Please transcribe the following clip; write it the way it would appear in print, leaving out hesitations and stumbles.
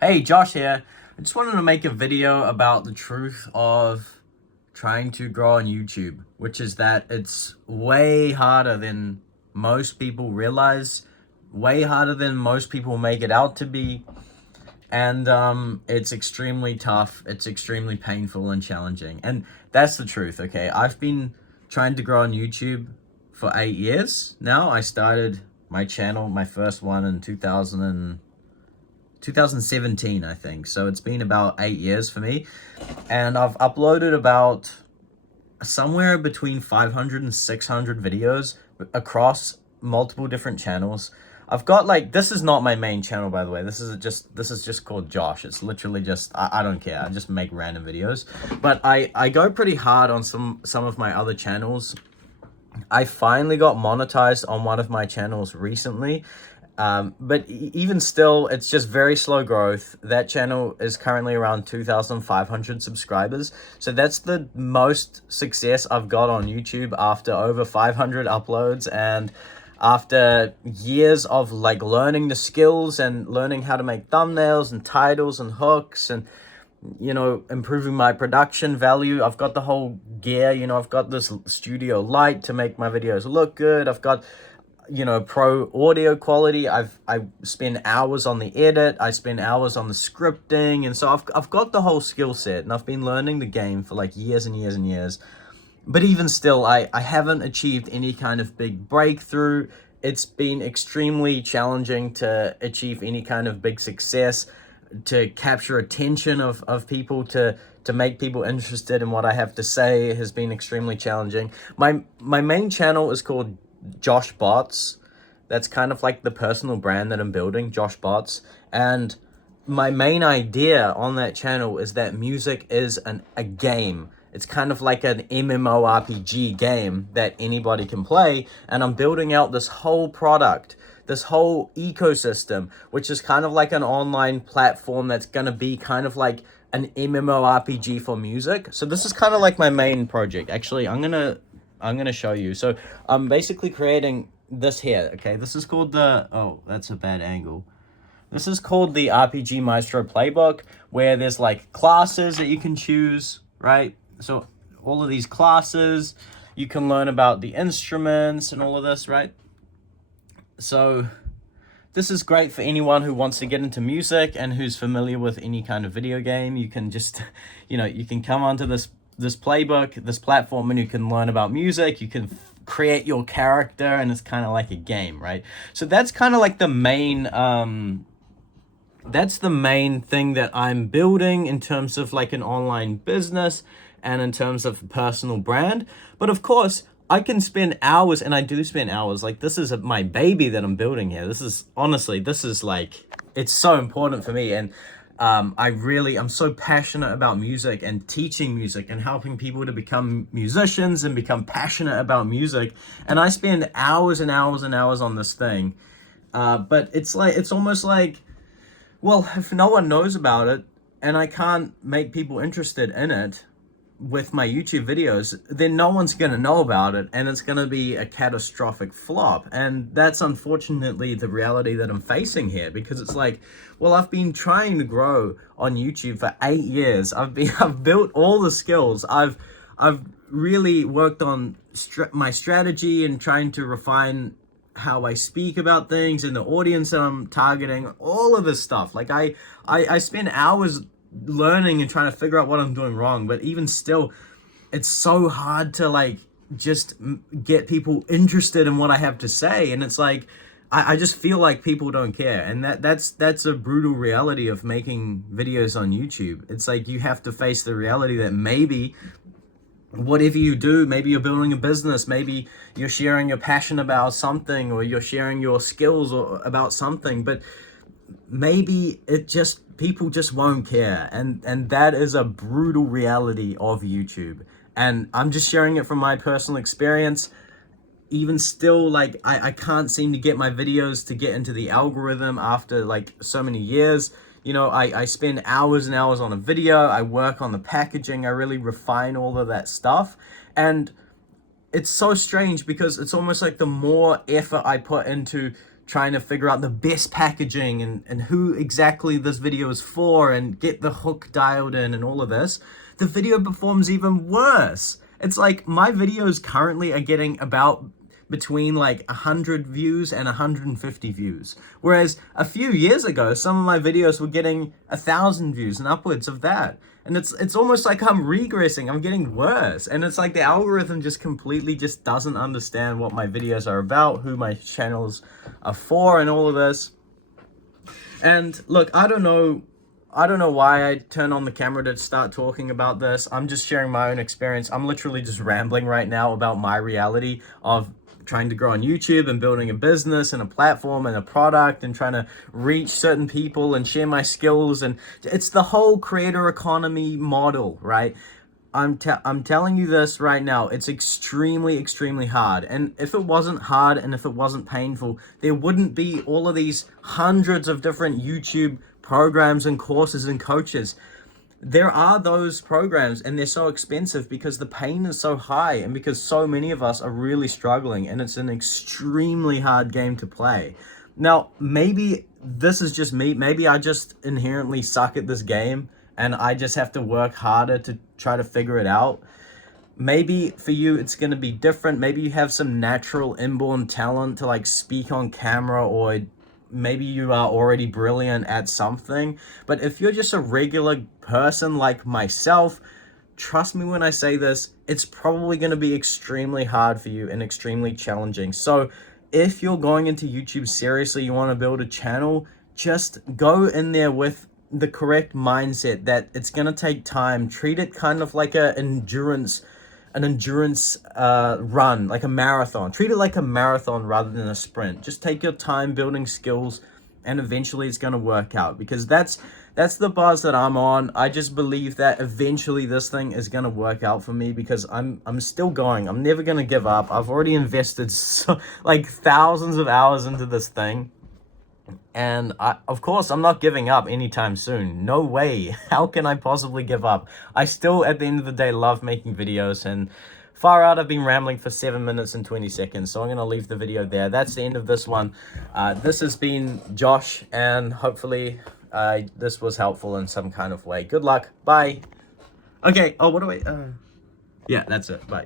Hey, Josh here. I just wanted to make a video about the truth of trying to grow on YouTube, which is that it's way harder than most people realize, way harder than most people make it out to be, and it's extremely tough, it's extremely painful and challenging. And that's the truth, okay? I've been trying to grow on YouTube for 8 years now. I started my channel, my first one in 2017, I think. So it's been about 8 years for me. And I've uploaded about somewhere between 500 and 600 videos across multiple different channels. I've got like, this is not my main channel, by the way. This is just called Josh. It's literally just, I don't care. I just make random videos. But I go pretty hard on some of my other channels. I finally got monetized on one of my channels recently. But even still, it's just very slow growth. That channel is currently around 2,500 subscribers. So that's the most success I've got on YouTube after over 500 uploads and after years of like learning the skills and learning how to make thumbnails and titles and hooks and improving my production value. I've got the whole gear, I've got this studio light to make my videos look good. I've got pro audio quality. I spend hours on the edit. I spend hours on the scripting. And so I've got the whole skill set, and I've been learning the game for like years and years and years. But even still, I haven't achieved any kind of big breakthrough. It's been extremely challenging to achieve any kind of big success, to capture attention of people, to make people interested in what I have to say has been extremely challenging. My main channel is called Josh Bots. That's kind of like the personal brand that I'm building, Josh Bots. And my main idea on that channel is that music is a game. It's kind of like an MMORPG game that anybody can play. And I'm building out this whole product, this whole ecosystem, which is kind of like an online platform that's going to be kind of like an MMORPG for music. So this is kind of like my main project. Actually, I'm gonna show you. So I'm basically creating this here, okay? This is called oh, that's a bad angle. This is called the RPG Maestro Playbook, where there's like classes that you can choose, right? So all of these classes, you can learn about the instruments and all of this, right? So this is great for anyone who wants to get into music and who's familiar with any kind of video game. You can just, you can come onto this playbook, this platform, and you can learn about music. You can create your character, and it's kind of like a game, right? So that's kind of like the main thing that I'm building in terms of like an online business and in terms of personal brand. But of course, I can spend hours, and I do spend hours. Like, this is my baby that I'm building here. This is like, it's so important for me. And I'm so passionate about music and teaching music and helping people to become musicians and become passionate about music. And I spend hours and hours and hours on this thing. But it's almost like, well, if no one knows about it and I can't make people interested in it with my YouTube videos, then no one's going to know about it, and it's going to be a catastrophic flop. And that's unfortunately the reality that I'm facing here, because it's like, well, I've been trying to grow on YouTube for 8 years. I've built all the skills. I've really worked on my strategy and trying to refine how I speak about things and the audience that I'm targeting, all of this stuff. Like I spend hours learning and trying to figure out what I'm doing wrong, but even still, it's so hard to like just get people interested in what I have to say. And it's like, I just feel like people don't care, and that's a brutal reality of making videos on YouTube. It's like you have to face the reality that maybe whatever you do, maybe you're building a business, maybe you're sharing your passion about something, or you're sharing your skills or about something, but maybe people just won't care. And that is a brutal reality of YouTube. And I'm just sharing it from my personal experience. Even still, like, I can't seem to get my videos to get into the algorithm after like so many years. I spend hours and hours on a video. I work on the packaging. I really refine all of that stuff. And it's so strange because it's almost like the more effort I put into trying to figure out the best packaging and who exactly this video is for and get the hook dialed in and all of this, the video performs even worse. It's like my videos currently are getting about between like 100 views and 150 views. Whereas a few years ago, some of my videos were getting 1,000 views and upwards of that. And it's almost like I'm regressing, I'm getting worse. And it's like the algorithm just completely just doesn't understand what my videos are about, who my channels are for and all of this. And look, I don't know why I turn on the camera to start talking about this. I'm just sharing my own experience. I'm literally just rambling right now about my reality of trying to grow on YouTube and building a business and a platform and a product and trying to reach certain people and share my skills. And it's the whole creator economy model, right? I'm telling you this right now. It's extremely, extremely hard. And if it wasn't hard and if it wasn't painful, there wouldn't be all of these hundreds of different YouTube programs and courses and coaches. There are those programs and they're so expensive because the pain is so high and because so many of us are really struggling, and it's an extremely hard game to play. Now, maybe this is just me. Maybe I just inherently suck at this game and I just have to work harder to try to figure it out. Maybe for you, it's going to be different. Maybe you have some natural inborn talent to like speak on camera, or maybe you are already brilliant at something. But if you're just a regular person like myself, trust me when I say this, it's probably going to be extremely hard for you and extremely challenging. So if you're going into YouTube seriously, you want to build a channel, just go in there with the correct mindset that it's going to take time. Treat it kind of like an endurance run, like a marathon. Treat it like a marathon rather than a sprint. Just take your time building skills, and eventually it's going to work out, because that's the buzz that I'm on. I just believe that eventually this thing is going to work out for me, because I'm still going. I'm never going to give up. I've already invested like thousands of hours into this thing. And of course, I'm not giving up anytime soon. No way. How can I possibly give up? I still, at the end of the day, love making videos. And far out, I've been rambling for 7 minutes and 20 seconds. So I'm going to leave the video there. That's the end of this one. This has been Josh, and hopefully this was helpful in some kind of way. Good luck. Bye. Okay. Oh, what do I... Yeah, that's it. Bye.